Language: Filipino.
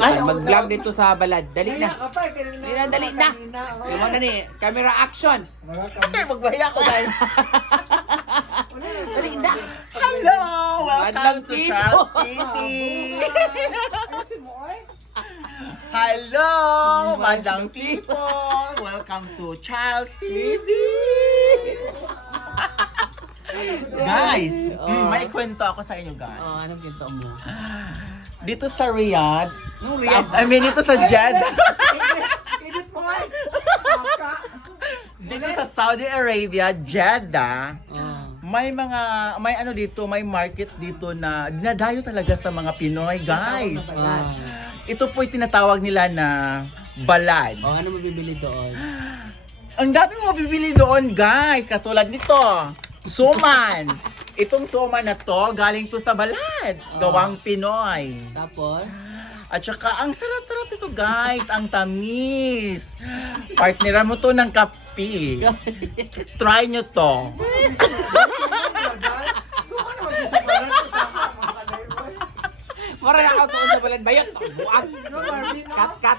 Mag-vlog dito sa balad. Dali na. Dali na. Tingnan na ni. Camera action. Magbaya ko guys. Dali na. Hello! Welcome to Madlang Charles Tipo. TV! Hello! Madlang people! Welcome to Charles TV! Guys, may kwento ako sa inyo guys. Oh, anong ginto mo? Dito sa Riyadh, Yung Riyadh? dito sa Jeddah. Dito sa Saudi Arabia, Jeddah, may market dito na dinadayo talaga sa mga Pinoy, guys. Ito po'y tinatawag nila na balad. Oh, ano mabibili doon? Ang dami mo bibili doon, guys. Katulad nito, suman. Itong suman na to, galing to sa balad. Gawang Pinoy. Tapos? At saka, ang sarap-sarap nito, guys. Ang tamis. Partneran mo to ng kape. Try nyo to. Mara na ako tuon sa balad bayot. Buang. Kat.